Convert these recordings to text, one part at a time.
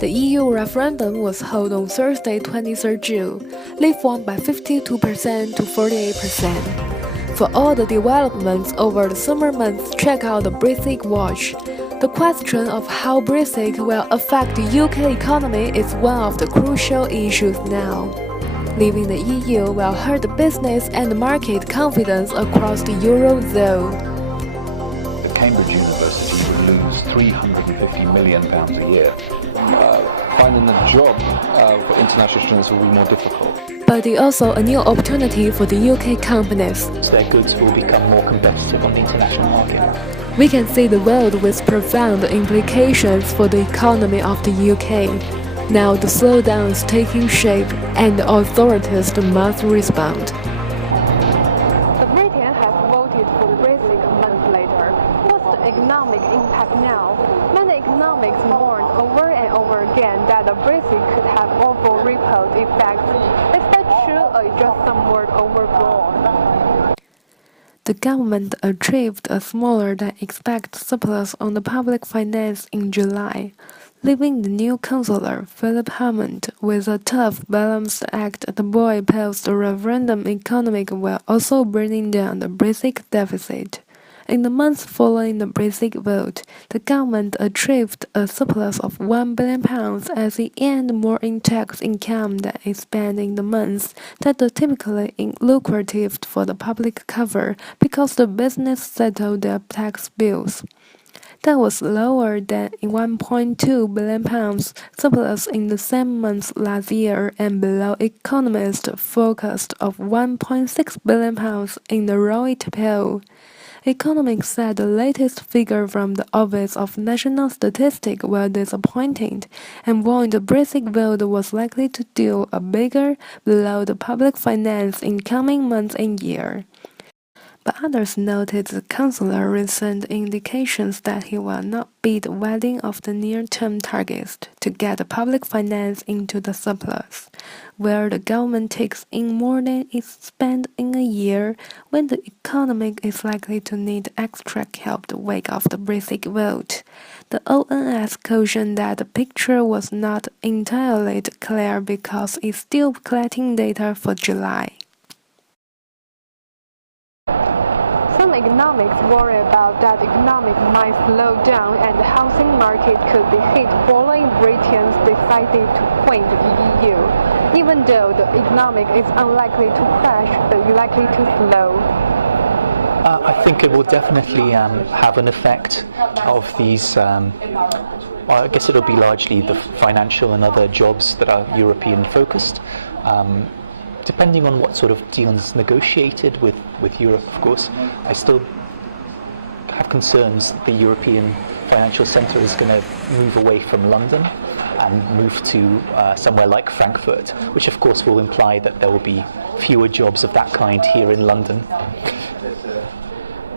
The EU referendum was held on Thursday, 23rd June. Leave won by 52% to 48%. For all the developments over the summer months, check out the Brexit Watch. The question of how Brexit will affect the UK economy is one of the crucial issues now. Leaving the EU will hurt the business and market confidence across the Eurozone. Cambridge University would lose £350 million a year. Finding a job for international students will be more difficult. But it's also a new opportunity for the UK companies. Their goods will become more competitive on the international market. We can see the world with profound implications for the economy of the UK. Now the slowdown is taking shape and the authorities must respond. Britain has voted for Brexit a month later. What's the economic impact now? Many economics warned over and over again that the Brexit could have awful ripple effects. Is that true or is just some word overblown? The government achieved a smaller than expected surplus on the public finance in July, leaving the new Chancellor, Philip Hammond, with a tough, balanced act. The boy post-referendum economic while also bringing down the Brexit deficit. In the months following the Brexit vote, the government achieved a surplus of £1 billion as it earned more in tax income than it spent in the months that are typically lucrative for the public cover because the business settled their tax bills. That was lower than £1.2 billion surplus in the same month last year and below economists' forecast of £1.6 billion in the Reuters poll. Economists said the latest figure from the Office of National Statistics were disappointing and warned the Brexit vote was likely to do a bigger below the public finance in coming months and years. But others noted the Chancellor's recent indications that he will not be the wedding of the near-term targets to get the public finance into the surplus, where the government takes in more than it spends in a year when the economy is likely to need extra help the wake of the Brexit vote. The ONS cautioned that the picture was not entirely clear because it's still collecting data for July. Some economics worry about that economic might slow down and the housing market could be hit following Britain's decided to quit the EU. Even though the economic is unlikely to crash, but likely to slow. I think it will definitely have an effect of these, I guess it'll be largely the financial and other jobs that are European focused. Depending on what sort of deals negotiated with Europe, of course, I still have concerns that the European financial centre is going to move away from London and move to somewhere like Frankfurt, which of course will imply that there will be fewer jobs of that kind here in London.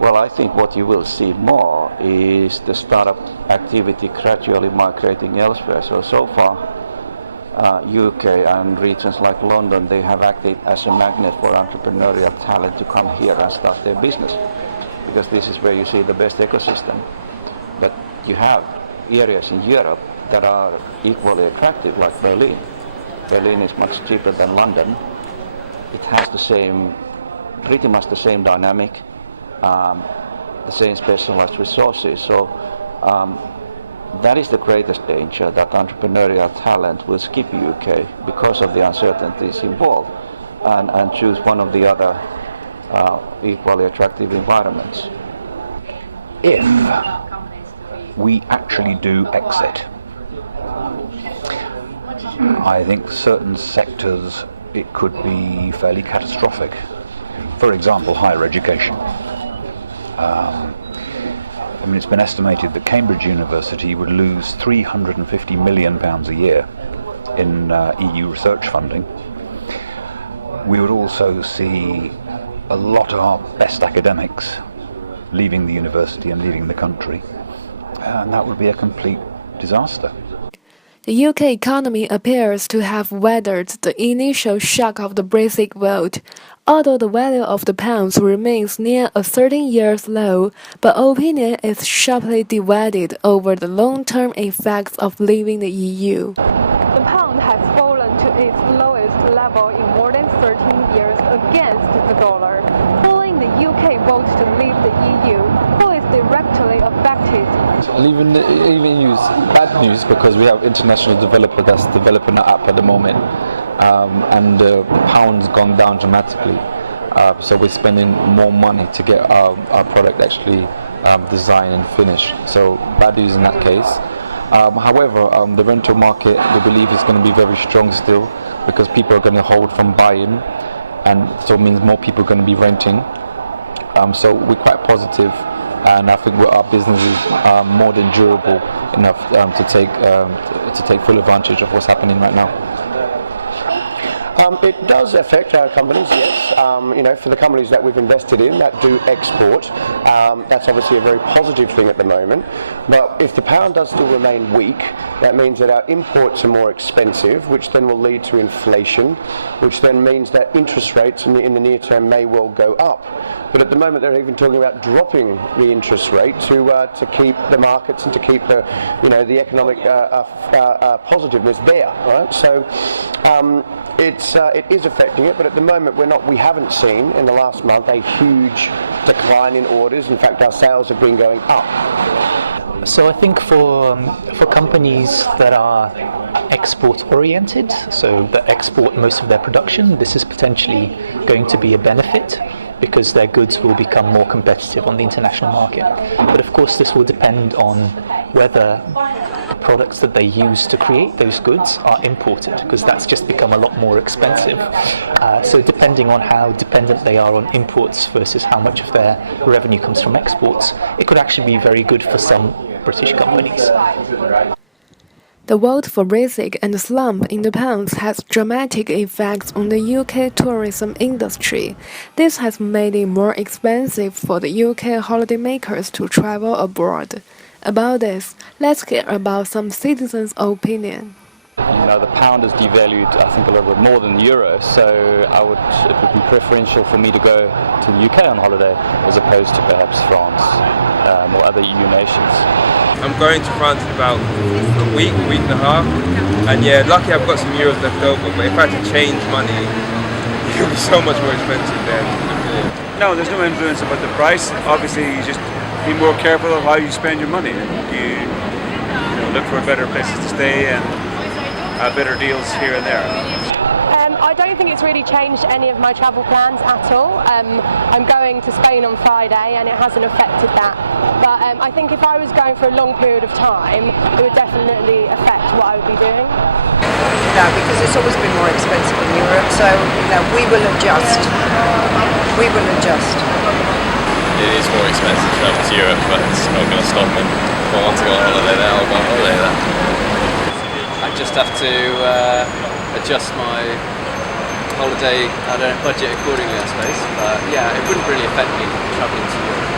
Well, I think what you will see more is the startup activity gradually migrating elsewhere. So far, UK and regions like London, they have acted as a magnet for entrepreneurial talent to come here and start their business, because this is where you see the best ecosystem. But you have areas in Europe that are equally attractive, like Berlin. Berlin is much cheaper than London. It has pretty much the same dynamic, the same specialized resources. So that is the greatest danger, that entrepreneurial talent will skip UK because of the uncertainties involved and choose one of the other equally attractive environments. If we actually do exit, I think certain sectors it could be fairly catastrophic. For example, higher education. It's been estimated that Cambridge University would lose £350 million a year in EU research funding. We would also see a lot of our best academics leaving the university and leaving the country, and that would be a complete disaster. The UK economy appears to have weathered the initial shock of the Brexit vote. Although the value of the pound remains near a 13-year low, but opinion is sharply divided over the long-term effects of leaving the EU. The pound has fallen to its lowest level in more than 13 years against the dollar. Following the UK vote to leave the EU, who is directly affected? Leaving the EU is bad news because we have international developer that's developing an app at the moment, and the pound's gone down dramatically. So we're spending more money to get our product actually designed and finished. So bad news in that case. However, the rental market, we believe, is going to be very strong still because people are going to hold from buying, and so it means more people are going to be renting. So we're quite positive, and I think our business is more than durable enough to take full advantage of what's happening right now. It does affect our companies, yes. For the companies that we've invested in that do export, that's obviously a very positive thing at the moment. But if the pound does still remain weak, that means that our imports are more expensive, which then will lead to inflation, which then means that interest rates in the near term may well go up. But at the moment, they're even talking about dropping the interest rate to keep the markets and to keep the economic positiveness there, right? So it is affecting it, but at the moment we haven't seen in the last month a huge decline in orders. In fact, our sales have been going up. So I think for companies that are export oriented, so that export most of their production, this is potentially going to be a benefit because their goods will become more competitive on the international market. But of course this will depend on whether the products that they use to create those goods are imported, because that's just become a lot more expensive. So depending on how dependent they are on imports versus how much of their revenue comes from exports, it could actually be very good for some British companies. The vote for Brexit and the slump in the pounds has dramatic effects on the UK tourism industry. This has made it more expensive for the UK holidaymakers to travel abroad. About this, let's hear about some citizens' opinion. The pound has devalued, I think, a little bit more than the euro, so it would be preferential for me to go to the UK on holiday as opposed to perhaps France or other EU nations. I'm going to France in about a week and a half, and yeah, lucky I've got some euros left over, but if I had to change money, it would be so much more expensive than before. No, there's no influence about the price. Obviously, you just be more careful of how you spend your money. You look for better places to stay and better deals here and there. I don't think it's really changed any of my travel plans at all. I'm going to Spain on Friday and it hasn't affected that. But I think if I was going for a long period of time, it would definitely affect what I would be doing. No, because it's always been more expensive in Europe, so we will adjust. We will adjust. It is more expensive to travel to Europe, but it's not going to stop me. If I want to go on holiday there, I'll go on holiday there. I just have to adjust my holiday budget accordingly, I suppose. But yeah, it wouldn't really affect me travelling to Europe.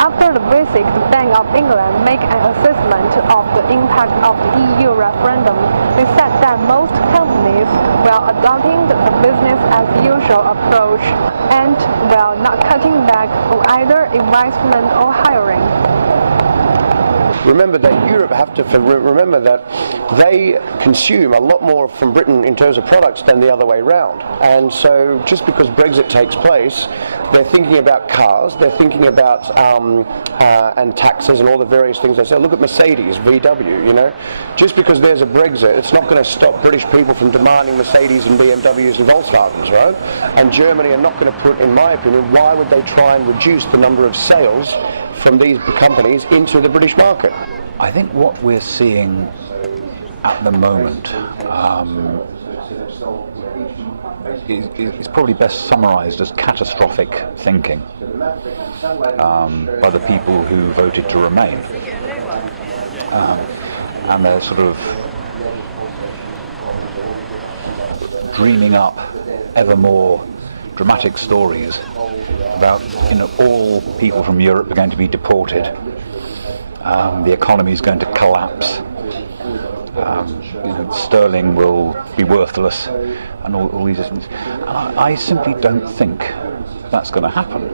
After the Brexit, the Bank of England make an assessment of the impact of the EU referendum. They said that most companies were adopting the business as usual approach and were not cutting back on either investment or hiring. Remember that remember that they consume a lot more from Britain in terms of products than the other way round. And so just because Brexit takes place, they're thinking about cars, they're thinking about and taxes and all the various things. They say, look at Mercedes, VW, Just because there's a Brexit, it's not going to stop British people from demanding Mercedes and BMWs and Volkswagens, right? And Germany are not going to put, in my opinion, why would they try and reduce the number of sales from these companies into the British market? I think what we're seeing at the moment is probably best summarised as catastrophic thinking by the people who voted to remain. And they're sort of dreaming up ever more dramatic stories about all people from Europe are going to be deported, the economy is going to collapse, sterling will be worthless, and all these things. And I simply don't think that's going to happen.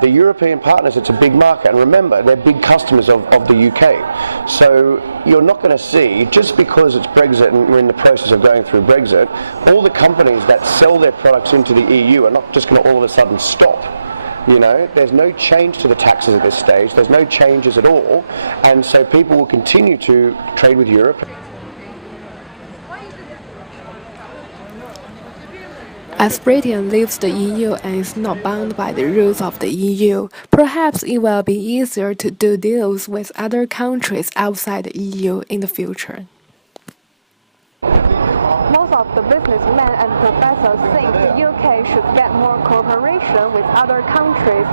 The European partners, it's a big market, and remember, they're big customers of the UK. So you're not going to see, just because it's Brexit and we're in the process of going through Brexit, all the companies that sell their products into the EU are not just going to all of a sudden stop. There's no change to the taxes at this stage, there's no changes at all, and so people will continue to trade with Europe. As Britain leaves the EU and is not bound by the rules of the EU, perhaps it will be easier to do deals with other countries outside the EU in the future. Most of the businessmen and professors think the UK should get more cooperation with other countries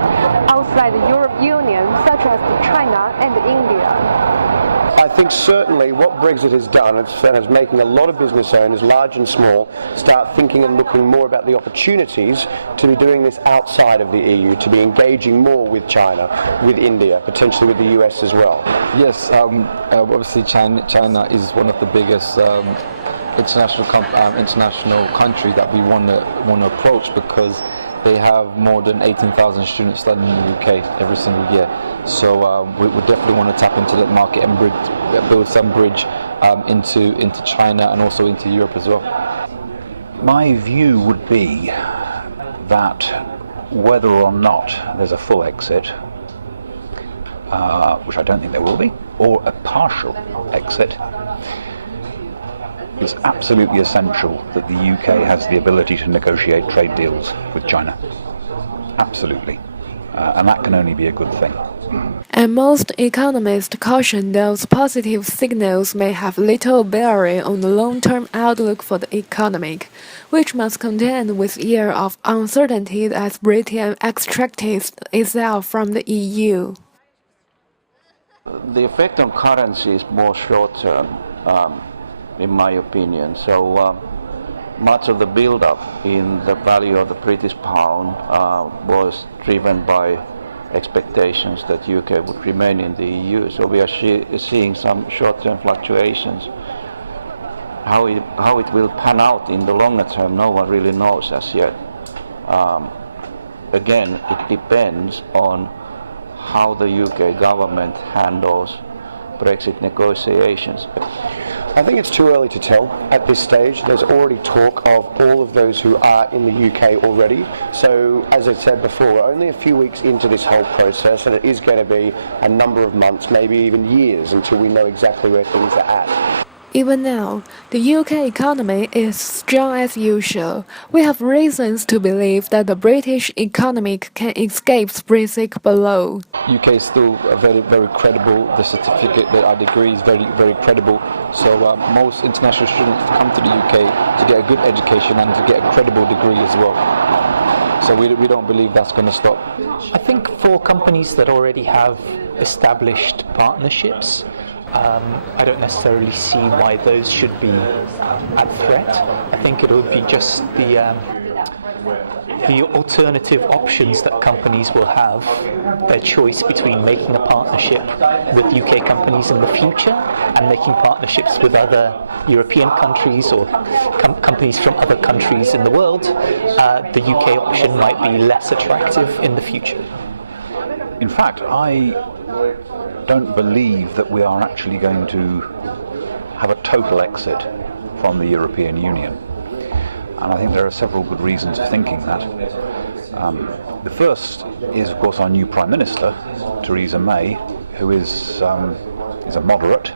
outside the European Union, such as China and India. I think certainly what Brexit has done is making a lot of business owners, large and small, start thinking and looking more about the opportunities to be doing this outside of the EU, to be engaging more with China, with India, potentially with the US as well. Yes, obviously China is one of the biggest international country that we want to approach, because they have more than 18,000 students studying in the UK every single year. So we definitely want to tap into that market and build some bridge into China and also into Europe as well. My view would be that whether or not there's a full exit, which I don't think there will be, or a partial exit, it's absolutely essential that the UK has the ability to negotiate trade deals with China. Absolutely. And that can only be a good thing. And most economists caution those positive signals may have little bearing on the long-term outlook for the economy, which must contend with years of uncertainty as Britain extracts itself from the EU. The effect on currency is more short-term, in my opinion. So much of the build-up in the value of the British pound was driven by expectations that UK would remain in the EU. So we are seeing some short-term fluctuations. How it will pan out in the longer term, no one really knows as yet. Again, it depends on how the UK government handles Brexit negotiations. I think it's too early to tell at this stage. There's already talk of all of those who are in the UK already. So, as I said before, we're only a few weeks into this whole process, and it is going to be a number of months, maybe even years, until we know exactly where things are at. Even now, the UK economy is strong as usual. We have reasons to believe that the British economy can escape Brexit below. UK is still very, very credible. The certificate, our degree is very, very credible. So most international students come to the UK to get a good education and to get a credible degree as well. So we don't believe that's going to stop. I think for companies that already have established partnerships, I don't necessarily see why those should be at threat. I think it would be just the alternative options that companies will have, their choice between making a partnership with UK companies in the future and making partnerships with other European countries or companies from other countries in the world. The UK option might be less attractive in the future. In fact, I don't believe that we are actually going to have a total exit from the European Union. And I think there are several good reasons for thinking that. The first is, of course, our new Prime Minister, Theresa May, who is a moderate.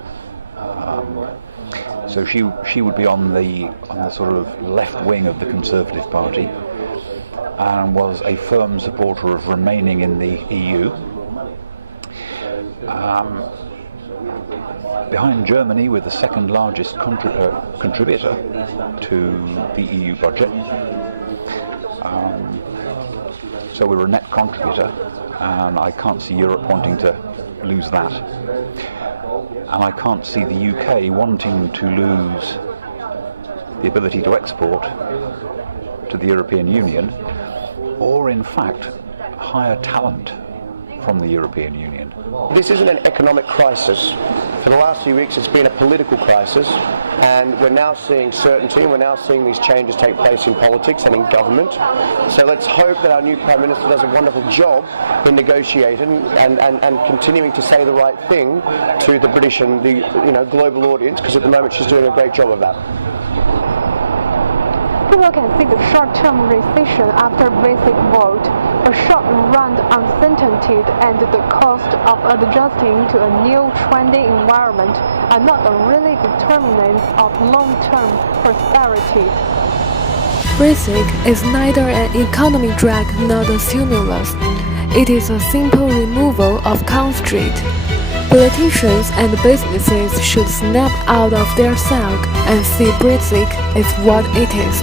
So she would be on the sort of left wing of the Conservative Party, and was a firm supporter of remaining in the EU. Behind Germany, with the second largest contributor to the EU budget. So we're a net contributor, and I can't see Europe wanting to lose that. And I can't see the UK wanting to lose the ability to export to the European Union, or in fact hire talent from the European Union. This isn't an economic crisis. For the last few weeks it's been a political crisis, and we're now seeing certainty, and we're now seeing these changes take place in politics and in government. So let's hope that our new Prime Minister does a wonderful job in negotiating and continuing to say the right thing to the British and the global audience, because at the moment she's doing a great job of that. People can see the short-term recession after Brexit vote, a short-run uncertainty and the cost of adjusting to a new trendy environment are not the really determinants of long-term prosperity. Brexit is neither an economic drag nor a stimulus. It is a simple removal of constraint. Politicians and businesses should snap out of their sulk and see Brexit as what it is: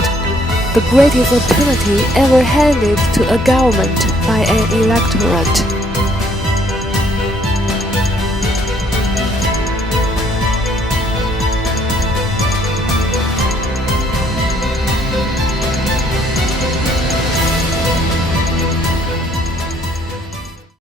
the greatest opportunity ever handed to a government by an electorate.